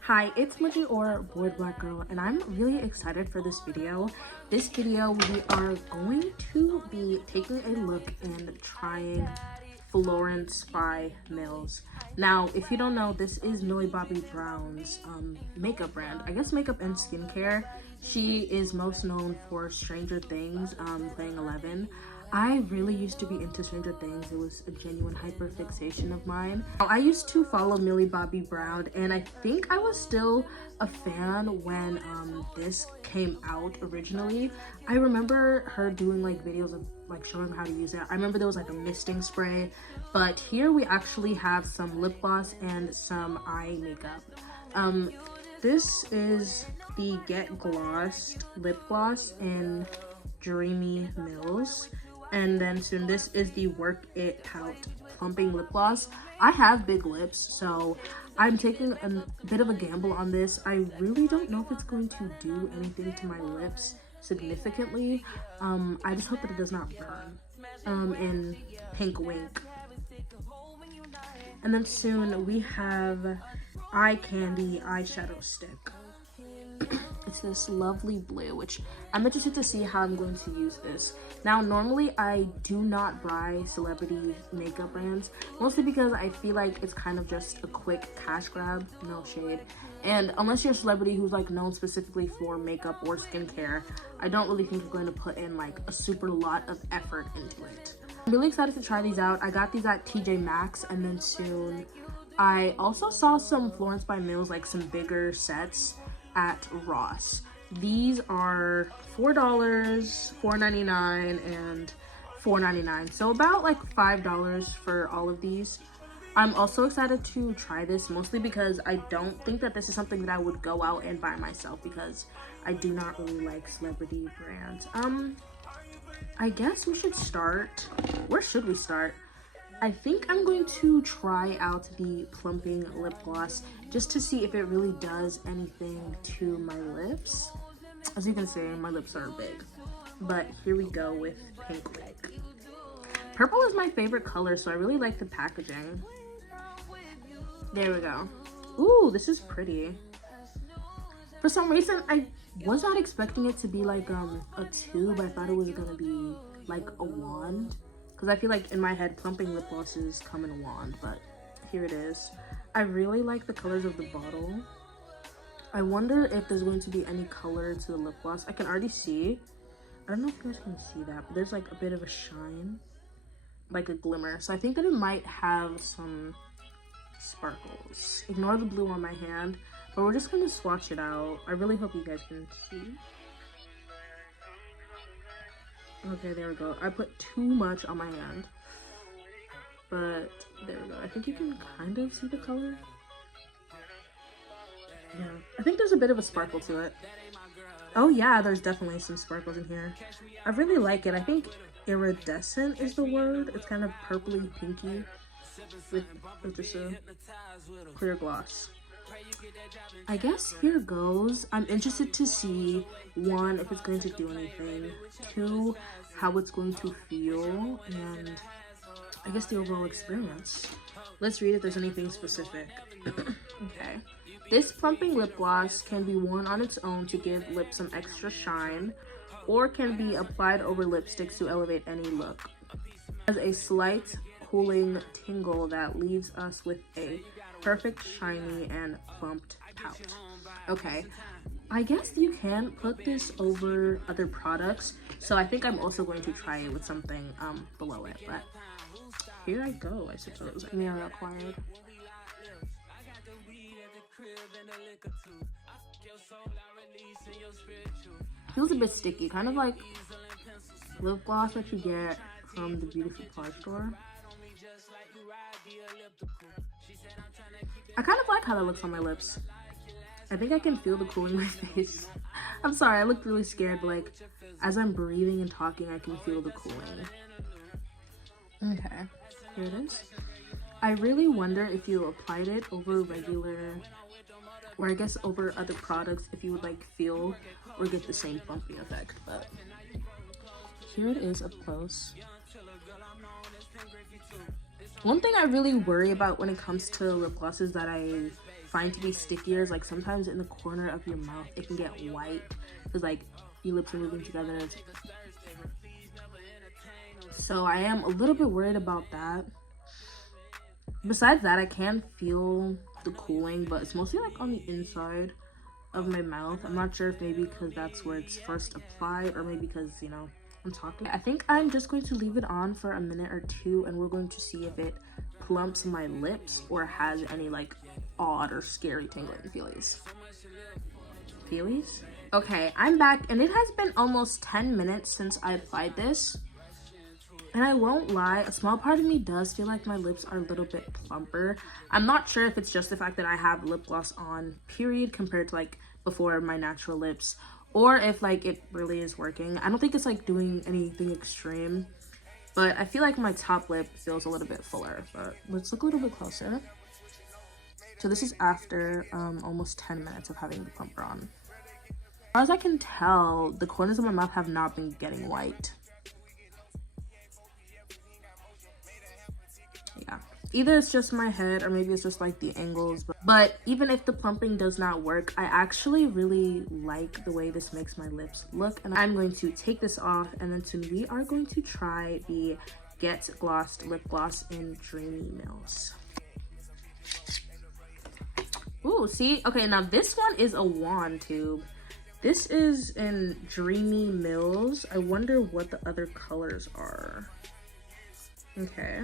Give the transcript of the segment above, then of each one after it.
Hi, it's Muji or Bored Black Girl, and I'm really excited for this video. This video, we are going to be taking a look and trying Florence by Mills. Now, if you don't know, this is Millie Bobby Brown's makeup brand. I guess makeup and skincare. She is most known for Stranger Things, playing 11. I really used to be into Stranger Things. It was a genuine hyperfixation of mine. I used to follow Millie Bobby Brown, and I think I was still a fan when this came out originally. I remember her doing like videos of like showing how to use it. I remember there was like a misting spray, but here we actually have some lip gloss and some eye makeup. This is the Get Glossed lip gloss in Dreamy Mills. And then soon, this is the Work It Out plumping lip gloss. I have big lips, so I'm taking a bit of a gamble on this. I really don't know if it's going to do anything to my lips significantly. I just hope that it does not burn. In Pink Wink. And then soon we have Eye Candy eyeshadow stick. It's this lovely blue, which I'm interested to see how I'm going to use this. Now, normally I do not buy celebrity makeup brands, mostly because I feel like it's kind of just a quick cash grab, no shade. And unless you're a celebrity who's like known specifically for makeup or skincare, I don't really think you're going to put in like a super lot of effort into it. I'm really excited to try these out. I got these at T.J Maxx, and then soon I also saw some Florence by Mills, like some bigger sets at Ross. These are $4, $4.99, and $4.99, so about like $5 for all of these. I'm also excited to try this, mostly because I don't think that this is something that I would go out and buy myself, because I do not really like celebrity brands. I guess we should start. Where should we start? I think I'm going to try out the plumping lip gloss just to see if it really does anything to my lips. As you can see, my lips are big. But here we go with Pink Wink. Purple is my favorite color, so I really like the packaging. There we go. Ooh, this is pretty. For some reason, I was not expecting it to be like a tube. I thought it was gonna be like a wand. Because I feel like in my head, plumping lip glosses come in a wand, but here it is. I really like the colors of the bottle. I wonder if there's going to be any color to the lip gloss. I can already see. I don't know if you guys can see that, but there's like a bit of a shine, like a glimmer. So I think that it might have some sparkles. Ignore the blue on my hand, but we're just going to swatch it out. I really hope you guys can see. Okay, there we go. I put too much on my hand, but there we go. I think you can kind of see the color. Yeah, I think there's a bit of a sparkle to it. Oh yeah, there's definitely some sparkles in here. I really like it. I think iridescent is the word. It's kind of purpley pinky with just a clear gloss. I guess here goes. I'm interested to see, one, if it's going to do anything, two, how it's going to feel, and I guess the overall experience. Let's read if there's anything specific. Okay. This plumping lip gloss can be worn on its own to give lips some extra shine, or can be applied over lipsticks to elevate any look. It has a slight cooling tingle that leaves us with a perfect, shiny, and plumped pout. Okay, I guess you can put this over other products, so I think I'm also going to try it with something below it, but here I go, I suppose. Mirror acquired. Feels a bit sticky, kind of like lip gloss that you get from the Beauty Supply store. I kind of like how that looks on my lips. I think I can feel the cooling in my face. I'm sorry, I looked really scared, but like as I'm breathing and talking, I can feel the cooling. Okay, here it is. I really wonder if you applied it over regular, or I guess over other products, if you would like feel or get the same plumping effect, but here it is up close. One thing I really worry about when it comes to lip glosses that I find to be stickier is like sometimes in the corner of your mouth it can get white because like your lips are moving together. So I am a little bit worried about that. Besides that, I can feel the cooling, but it's mostly like on the inside of my mouth. I'm not sure if maybe because that's where it's first applied or maybe because, you know, I'm talking. I think I'm just going to leave it on for a minute or two and we're going to see if it plumps my lips or has any like odd or scary tingling feelies. Okay, I'm back and it has been almost 10 minutes since I applied this. And I won't lie, a small part of me does feel like my lips are a little bit plumper. I'm not sure if it's just the fact that I have lip gloss on, period, compared to like before my natural lips, or if like it really is working. I don't think it's like doing anything extreme, but I feel like my top lip feels a little bit fuller. But let's look a little bit closer. So this is after almost 10 minutes of having the plumper on. As far as I can tell, the corners of my mouth have not been getting white. Yeah, either it's just my head or maybe it's just like the angles, but even if the plumping does not work, I actually really like the way this makes my lips look. And I'm going to take this off and then soon we are going to try the Get Glossed lip gloss in Dreamy Mills. Ooh, see, okay, now this one is a wand tube. This is in Dreamy Mills. I wonder what the other colors are. Okay.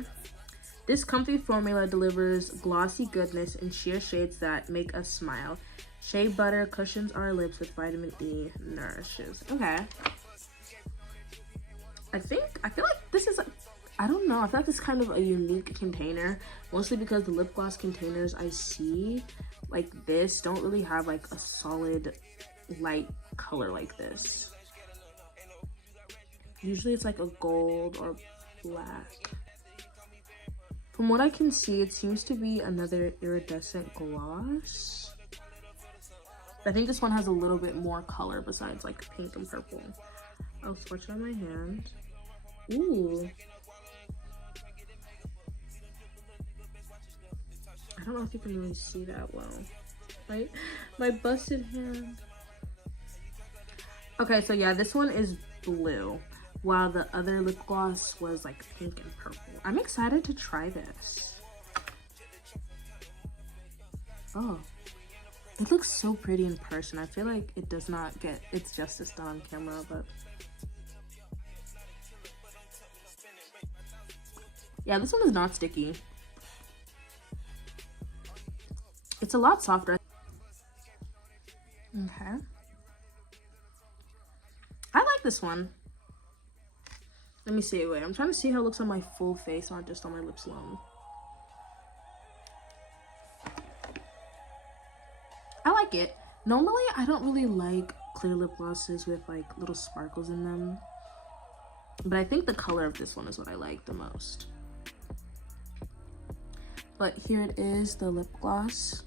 This comfy formula delivers glossy goodness in sheer shades that make us smile. Shea butter cushions our lips with vitamin E, nourishes. Okay. I feel like this is, I don't know, I feel like this is kind of a unique container. Mostly because the lip gloss containers I see, like this, don't really have like a solid light color like this. Usually it's like a gold or black. From what I can see, it seems to be another iridescent gloss. I think this one has a little bit more color besides like pink and purple. I'll swatch it on my hand. Ooh. I don't know if you can really see that well. Right? My busted hand. Okay, so yeah, this one is blue, while the other lip gloss was like pink and purple. I'm excited to try this. Oh, it looks so pretty in person. I feel like it does not get its justice done on camera, but yeah, this one is not sticky. It's a lot softer. Okay. I like this one. Let me see. Wait, I'm trying to see how it looks on my full face, not just on my lips alone. I like it. Normally, I don't really like clear lip glosses with like little sparkles in them. But I think the color of this one is what I like the most. But here it is, the lip gloss.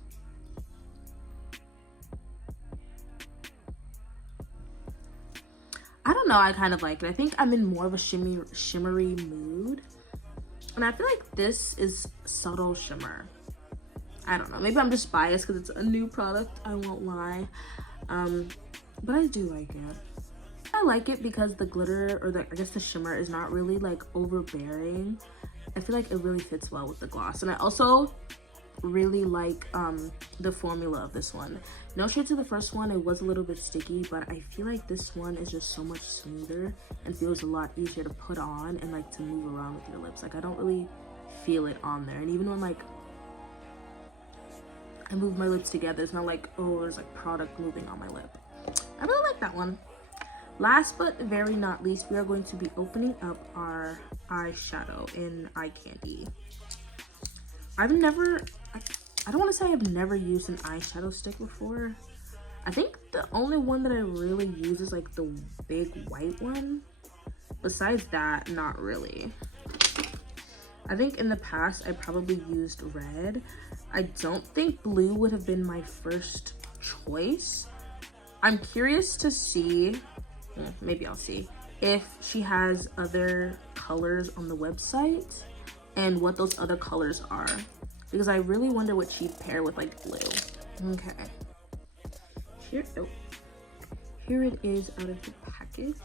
I don't know, I kind of like it. I think I'm in more of a shimmery mood. And I feel like this is subtle shimmer. I don't know, maybe I'm just biased because it's a new product, I won't lie. But I do like it. I like it because the glitter, or I guess the shimmer, is not really like overbearing. I feel like it really fits well with the gloss. And I also really like the formula of this one. No shade to the first one, it was a little bit sticky, but I feel like this one is just so much smoother and feels a lot easier to put on and like to move around with your lips. Like I don't really feel it on there, and even when like I move my lips together, it's not like, oh, there's like product moving on my lip. I really like that one. Last but very not least, we are going to be opening up our eyeshadow in Eye Candy. I don't want to say I've never used an eyeshadow stick before. I think the only one that I really use is like the big white one. Besides that, not really. I think in the past I probably used red. I don't think blue would have been my first choice. I'm curious to see, maybe I'll see, if she has other colors on the website. and what those other colors are, because I really wonder what she'd pair with like blue. Okay, here, oh, here it is out of the package.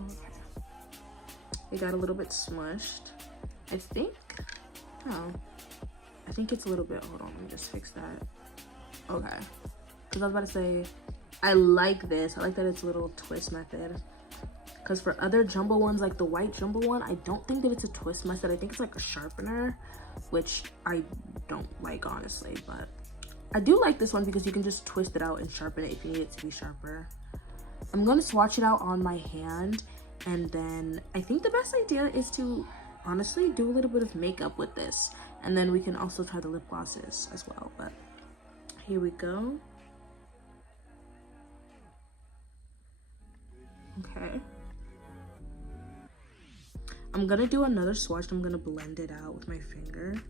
Okay, it got a little bit smushed, I think. Oh, I think it's a little bit, hold on, let me just fix that. Okay, because I was about to say, I like this. I like that it's a little twist method. Because for other jumbo ones, like the white jumbo one, I don't think that it's a twist method. I think it's like a sharpener, which I don't like, honestly. But I do like this one because you can just twist it out and sharpen it if you need it to be sharper. I'm going to swatch it out on my hand. And then I think the best idea is to honestly do a little bit of makeup with this. And then we can also try the lip glosses as well. But here we go. Okay. I'm gonna do another swatch. I'm gonna blend it out with my finger.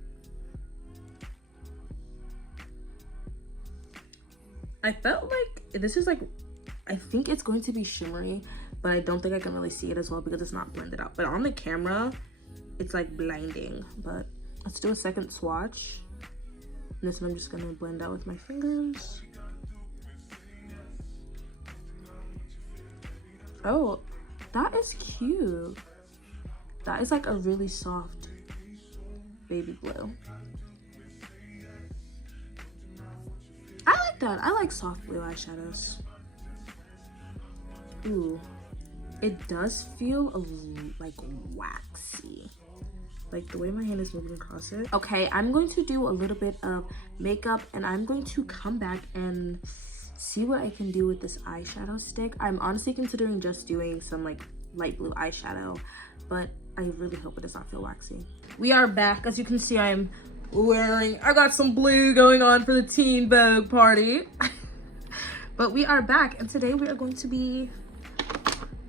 I felt like this is like, I think it's going to be shimmery, but I don't think I can really see it as well because it's not blended out. But on the camera, it's like blinding. But let's do a second swatch. And this one I'm just gonna blend out with my fingers. Oh, that is cute. That is like a really soft baby blue. I like that. I like soft blue eyeshadows. Ooh, it does feel like waxy. Like the way my hand is moving across it. Okay, I'm going to do a little bit of makeup and I'm going to come back and see what I can do with this eyeshadow stick. I'm honestly considering just doing some like light blue eyeshadow, but I really hope it does not feel waxy. We are back. As you can see, I got some blue going on for the Teen Vogue party. But we are back and today we are going to be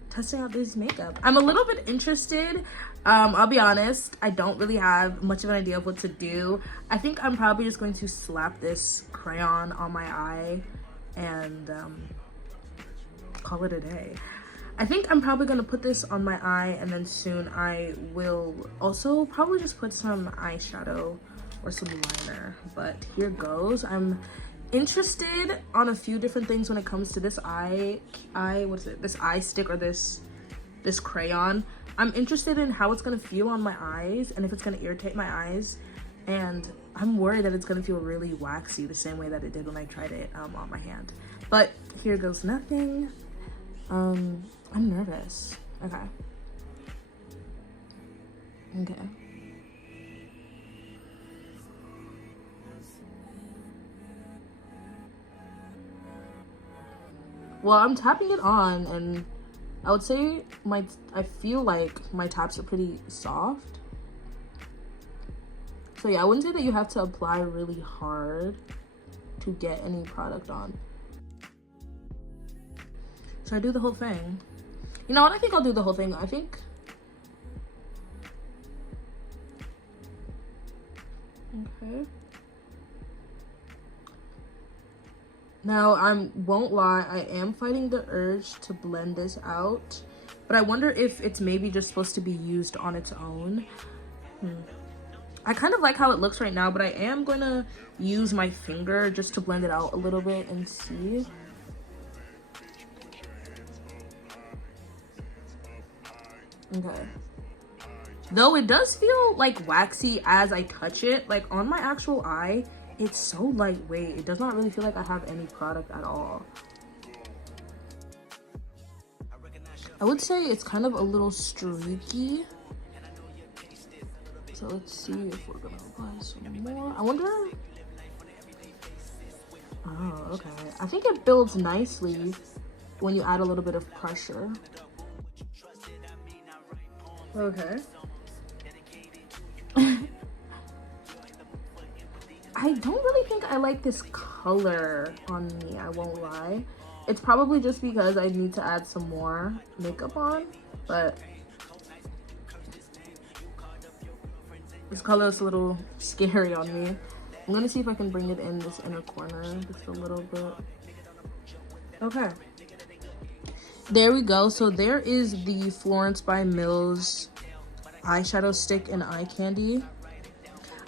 testing out this makeup. I'm a little bit interested. I'll be honest, I don't really have much of an idea of what to do. I think I'm probably just going to slap this crayon on my eye and call it a day. I think I'm probably gonna put this on my eye and then soon I will also probably just put some eyeshadow or some liner, but here goes. I'm interested on a few different things when it comes to this this eye stick or this crayon. I'm interested in how it's gonna feel on my eyes and if it's gonna irritate my eyes, and I'm worried that it's gonna feel really waxy the same way that it did when I tried it on my hand. But here goes nothing. I'm nervous. Okay. Well, I'm tapping it on and I would say I feel like my taps are pretty soft. So yeah, I wouldn't say that you have to apply really hard to get any product on. Should I do the whole thing? You know what? I think I'll do the whole thing. I think. Okay. Now, I won't lie. I am fighting the urge to blend this out. But I wonder if it's maybe just supposed to be used on its own. I kind of like how it looks right now, but I am going to use my finger just to blend it out a little bit and see. Okay. Though it does feel like waxy as I touch it, like on my actual eye, it's so lightweight. It does not really feel like I have any product at all. I would say it's kind of a little streaky. So let's see if we're gonna apply some more. I wonder. Oh, okay. I think it builds nicely when you add a little bit of pressure. Okay. I don't really think I like this color on me, I won't lie. It's probably just because I need to add some more makeup on, but this color is a little scary on me. I'm gonna see if I can bring it in this inner corner just a little bit. Okay. There we go. So there is the Florence by Mills eyeshadow stick and eye candy.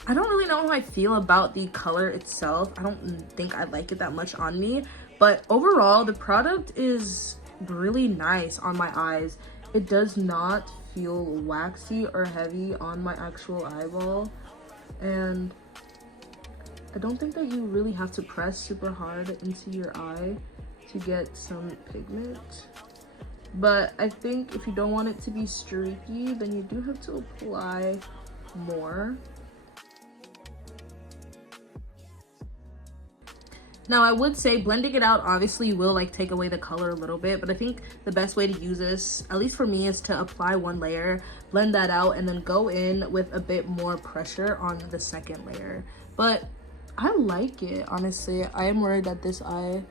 I don't really know how I feel about the color itself. I don't think I like it that much on me, but overall the product is really nice on my eyes. It does not feel waxy or heavy on my actual eyeball, and I don't think that you really have to press super hard into your eye to get some pigment. But I think if you don't want it to be streaky, then you do have to apply more. Now I would say blending it out obviously will like take away the color a little bit, but I think the best way to use this, at least for me, is to apply one layer, blend that out, and then go in with a bit more pressure on the second layer. But I like it, honestly. I am worried that this eye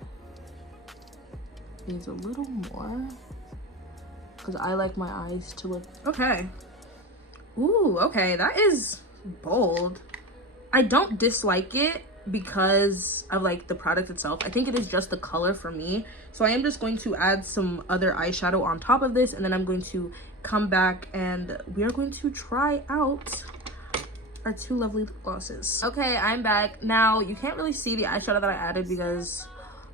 needs a little more because I like my eyes to look okay. Ooh, okay, that is bold. I don't dislike it because of like the product itself. I think it is just the color for me. So I am just going to add some other eyeshadow on top of this, and then I'm going to come back and we are going to try out our two lovely lip glosses. Okay, I'm back. Now you can't really see the eyeshadow that I added because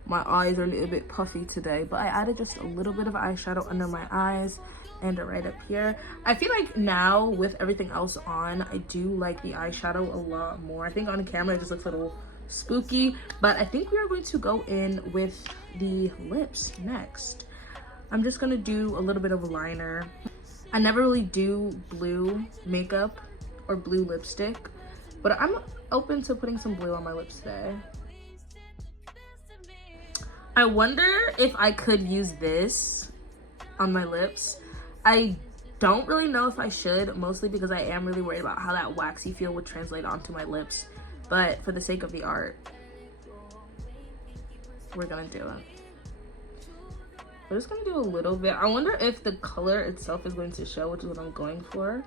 my eyes are a little bit puffy today, but I added just a little bit of eyeshadow under my eyes and right up here. I feel like now with everything else on, I do like the eyeshadow a lot more. I think on camera it just looks a little spooky, but I think we are going to go in with the lips next. I'm just gonna do a little bit of a liner. I never really do blue makeup or blue lipstick, but I'm open to putting some blue on my lips today. I wonder if I could use this on my lips. I don't really know if I should, mostly because I am really worried about how that waxy feel would translate onto my lips. But for the sake of the art, we're gonna do it. We're just gonna do a little bit. I wonder if the color itself is going to show, which is what I'm going for.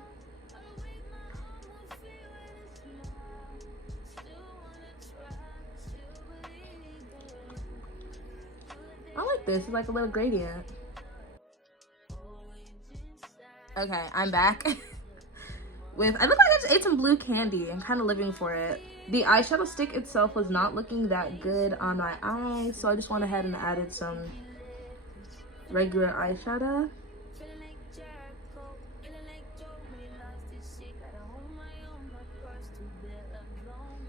I like this. It's like a little gradient. Okay, I'm back. I look like I just ate some blue candy. I'm kind of living for it. The eyeshadow stick itself was not looking that good on my eyes, so I just went ahead and added some regular eyeshadow.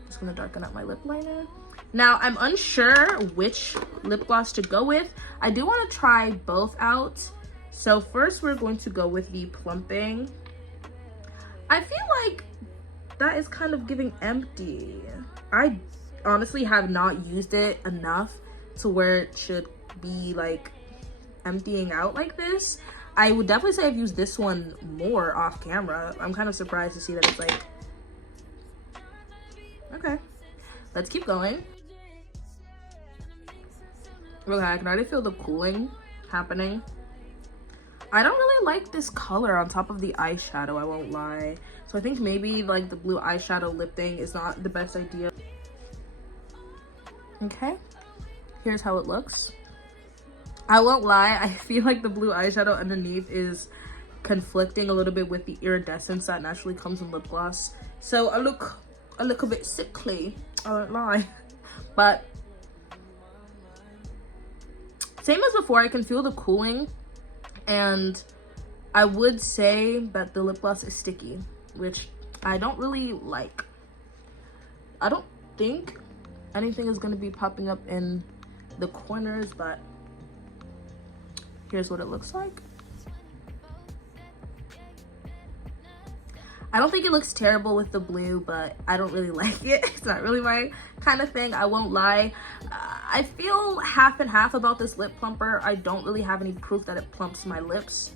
Just gonna darken up my lip liner. Now, I'm unsure which lip gloss to go with. I do want to try both out. So first we're going to go with the plumping. I feel like that is kind of giving empty. I honestly have not used it enough to where it should be like emptying out like this. I would definitely say I've used this one more off camera. I'm kind of surprised to see that it's like, okay, let's keep going. Okay, I can already feel the cooling happening. I don't really like this color on top of the eyeshadow, I won't lie. So I think maybe like the blue eyeshadow lip thing is not the best idea. Okay, here's how it looks. I won't lie, I feel like the blue eyeshadow underneath is conflicting a little bit with the iridescence that naturally comes in lip gloss. So I look a little bit sickly, I won't lie. But same as before, I can feel the cooling. And I would say that the lip gloss is sticky, which I don't really like. I don't think anything is going to be popping up in the corners, but here's what it looks like. I don't think it looks terrible with the blue, but I don't really like it. It's not really my kind of thing, I won't lie. I feel half and half about this lip plumper. I don't really have any proof that it plumps my lips.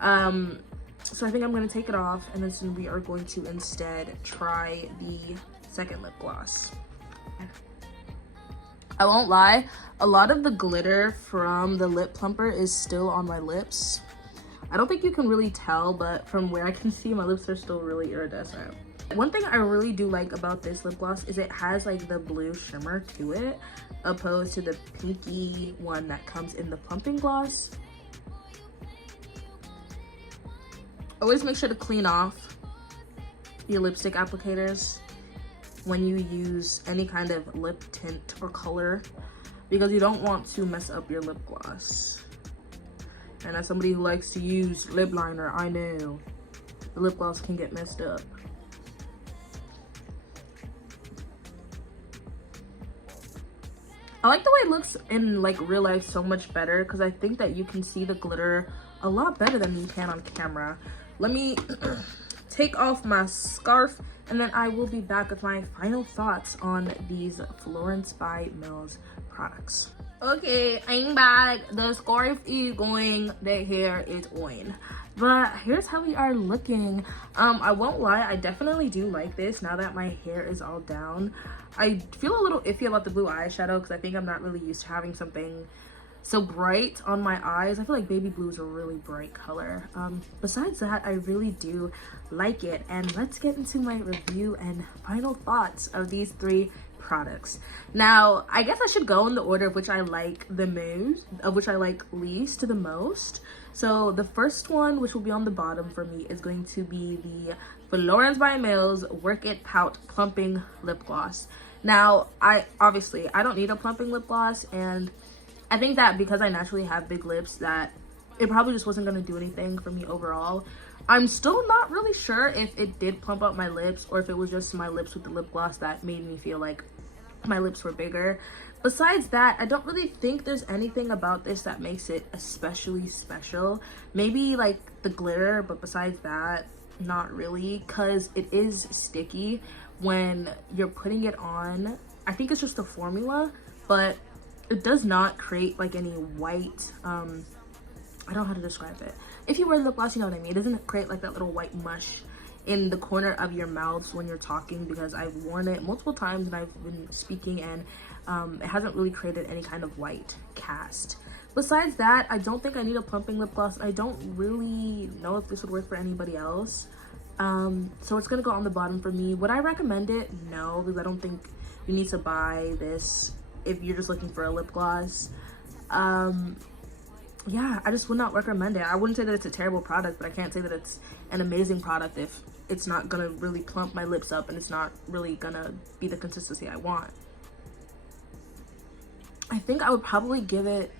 So I think I'm going to take it off, and then we are going to instead try the second lip gloss. I won't lie, a lot of the glitter from the lip plumper is still on my lips. I don't think you can really tell, but from where I can see, my lips are still really iridescent. One thing I really do like about this lip gloss is it has like the blue shimmer to it, opposed to the pinky one that comes in the plumping gloss. always make sure to clean off your lipstick applicators when you use any kind of lip tint or color, because you don't want to mess up your lip gloss. And as somebody who likes to use lip liner, I know the lip gloss can get messed up. I like the way it looks in like real life so much better, because I think that you can see the glitter a lot better than you can on camera. Let me take off my scarf, and then I will be back with my final thoughts on these Florence by Mills products. Okay, I'm back. The scarf is going, the hair is on. But here's how we are looking. I won't lie, I definitely do like this now that my hair is all down. I feel a little iffy about the blue eyeshadow because I think I'm not really used to having something so bright on my eyes. I feel like baby blue is a really bright color. Besides that, I really do like it. And let's get into my review and final thoughts of these three products. Now, I guess I should go in the order of which I like the most, of which I like least to the most. So the first one, which will be on the bottom for me, is going to be the Florence by Mills Work It Pout Plumping Lip Gloss. Now, I don't need a plumping lip gloss, and I think that because I naturally have big lips, that it probably just wasn't going to do anything for me overall. I'm still not really sure if it did plump up my lips or if it was just my lips with the lip gloss that made me feel like my lips were bigger. Besides that, I don't really think there's anything about this that makes it especially special. Maybe like the glitter, but besides that, not really, because it is sticky when you're putting it on. I think it's just the formula, but it does not create like any white, I don't know how to describe it. If you wear lip gloss, you know what I mean. It doesn't create like that little white mush in the corner of your mouth when you're talking, because I've worn it multiple times and I've been speaking, and it hasn't really created any kind of white cast. Besides that, I don't think I need a plumping lip gloss. I don't really know if this would work for anybody else. So it's gonna go on the bottom for me. Would I recommend it? No, because I don't think you need to buy this if you're just looking for a lip gloss. Yeah, I just would not recommend it. I wouldn't say that it's a terrible product, but I can't say that it's an amazing product if it's not gonna really plump my lips up and it's not really gonna be the consistency I want. I think I would probably give it,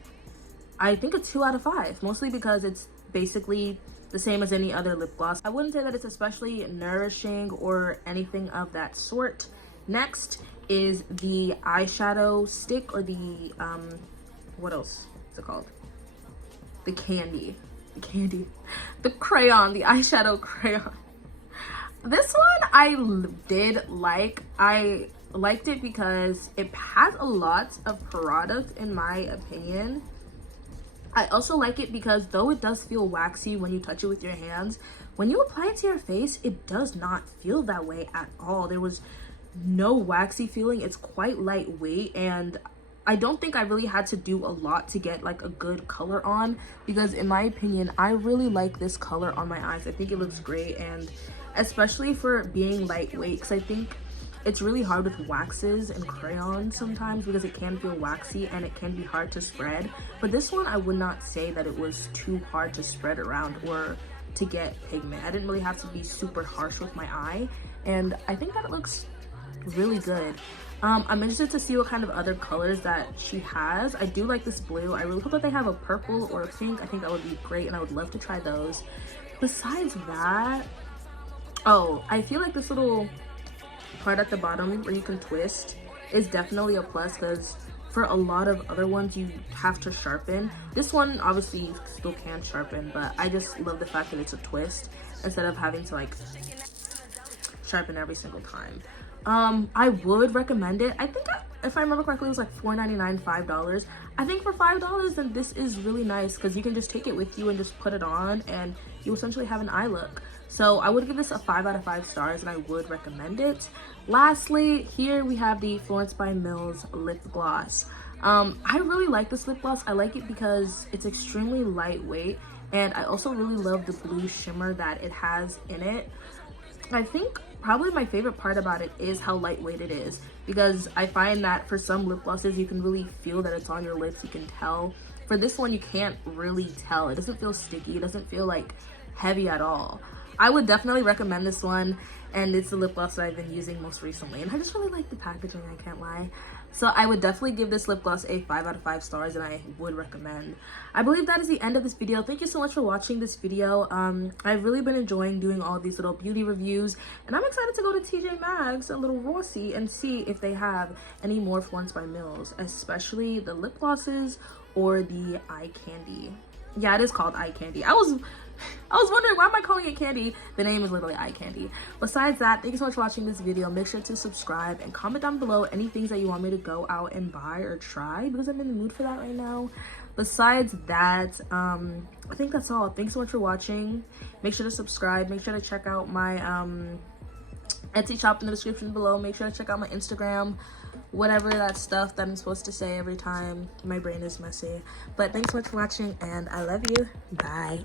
I think, a 2 out of 5, mostly because it's basically the same as any other lip gloss. I wouldn't say that it's especially nourishing or anything of that sort. Next is the eyeshadow stick, or the what else is it called? The crayon, the eyeshadow crayon. This one I did like. I liked it because it has a lot of product, in my opinion. I also like it because though it does feel waxy when you touch it with your hands, when you apply it to your face, it does not feel that way at all. There was no waxy feeling. It's quite lightweight, and I don't think I really had to do a lot to get like a good color on, because in my opinion, I really like this color on my eyes. I think it looks great, and especially for being lightweight, because I think it's really hard with waxes and crayons sometimes because it can feel waxy and it can be hard to spread. But this one, I would not say that it was too hard to spread around or to get pigment. I didn't really have to be super harsh with my eye, and I think that it looks really good. I'm interested to see what kind of other colors that she has. I do like this blue. I really hope that they have a purple or a pink. I think that would be great, and I would love to try those. Besides that, oh, I feel like this little part at the bottom where you can twist is definitely a plus, because for a lot of other ones you have to sharpen. This one obviously you still can sharpen, but I just love the fact that it's a twist instead of having to like sharpen every single time. I would recommend it. I think if I remember correctly, it was like $4.99, $5. I think for $5, then this is really nice, because you can just take it with you and just put it on, and you essentially have an eye look. So I would give this a 5 out of 5 stars, and I would recommend it. Lastly, here we have the Florence by Mills lip gloss. I really like this lip gloss. I like it because it's extremely lightweight, and I also really love the blue shimmer that it has in it. I think probably my favorite part about it is how lightweight it is, because I find that for some lip glosses you can really feel that it's on your lips. You can tell. For this one, you can't really tell. It doesn't feel sticky. It doesn't feel like heavy at all. I would definitely recommend this one, and it's the lip gloss that I've been using most recently, and I just really like the packaging, I can't lie. So I would definitely give this lip gloss a 5 out of 5 stars, and I would recommend. I believe that is the end of this video. Thank you so much for watching this video. I've really been enjoying doing all these little beauty reviews, and I'm excited to go to T.J Maxx, a little Rossi, and see if they have any more Florence by Mills, especially the lip glosses or the eye candy. Yeah, it is called eye candy. I was wondering, why am I calling it candy? The name is literally eye candy. Besides that, thank you so much for watching this video. Make sure to subscribe and comment down below any things that you want me to go out and buy or try, because I'm in the mood for that right now. Besides that, I think that's all. Thanks so much for watching. Make sure to subscribe. Make sure to check out my Etsy shop in the description below. Make sure to check out my Instagram, whatever that stuff that I'm supposed to say every time. My brain is messy. But thanks so much for watching, and I love you. Bye.